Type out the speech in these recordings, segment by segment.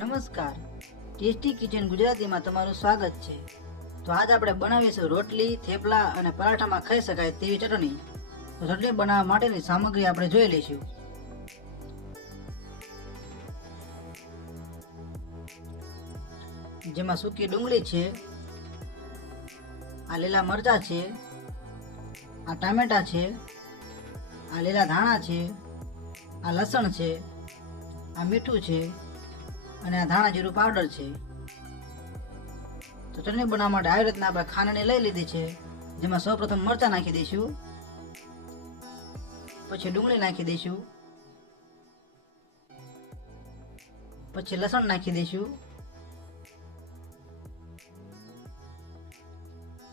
નમસ્કાર. Tasty kitchen ગુજરાતીમાં તમારું સ્વાગત છે. તો આજ આપણે બનાવીશું રોટલી, થેપલા અને પરાઠામાં ખાઈ શકાય તેવી ચટણી. રોટલી બનાવવા માટેની સામગ્રી આપણે જોઈ લઈશું. જેમાં સૂકી ડુંગળી છે, આ લીલા મરચાં છે, આ ટામેટા છે, આ લીલા ધાણા છે, આ લસણ છે, આ મીઠું છે અને આ ધાણા જીરું પાવડર છે. તો ચટણી બનાવવા માટે આવી રીતના આપણે ખાંડણી લઈ લીધી છે, જેમાં સૌપ્રથમ મરચાં નાખી દઈશું. પછી ડુંગળી નાખી દઈશું. પછી લસણ નાખી દઈશું.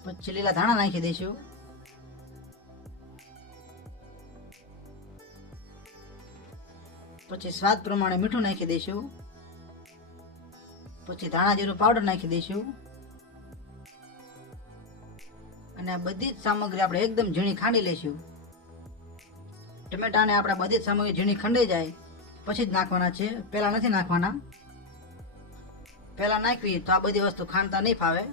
પછી લીલા ધાણા નાખી દઈશું. પછી સ્વાદ પ્રમાણે મીઠું નાખી દઈશું. પછી ધાણા જીરું પાવડર નાખી દઈશું. અને બધી જ સામગ્રી આપણે એકદમ ઝીણી ખાંડી લઈશું. ટમેટાને આપણે બધી જ સામગ્રી ઝીણી ખંડાઈ જાય. પછી જ નાખવાના છે. પહેલાં નથી નાખવાના. પહેલાં નાખવી તો આ બધી વસ્તુ ખાંડતા નહીં ફાવે.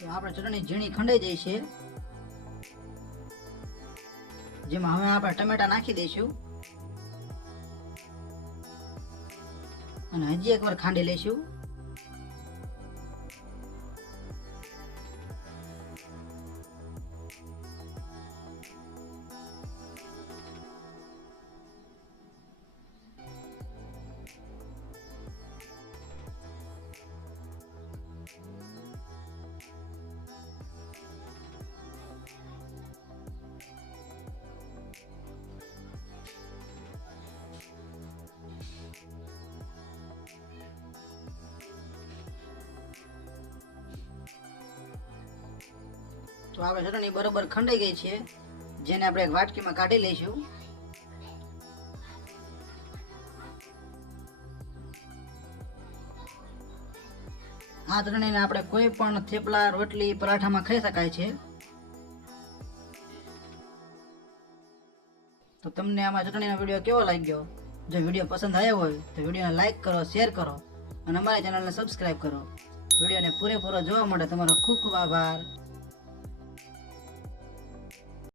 તો આપણે ચટણી ઝીણી ખંડાઈ જાય છે. જેમાં હવે આપણે ટમેટા નાખી દઈશું. અને હજી એકવાર ખાંડી લઈશું. તો આપણે ચટણી બરોબર ખંડાઈ ગઈ છે. જેને આપણે એક વાટકીમાં કાઢી લઈશું. આ ચટણીને આપણે કોઈ પણ થેપલા, રોટલી, પરાઠામાં ખાઈ શકાય છે. તો તમને આમાં ચટણીનો વીડિયો કેવો લાગ્યો? જો વીડિયો પસંદ આવ્યો હોય, તો વિડીયોને લાઇક કરો, શેર કરો, અને અમારી ચેનલને સબસ્ક્રાઈબ કરો. વિડીયોને પૂરેપૂરો જોવા માટે તમારો ખૂબ ખૂબ આભાર.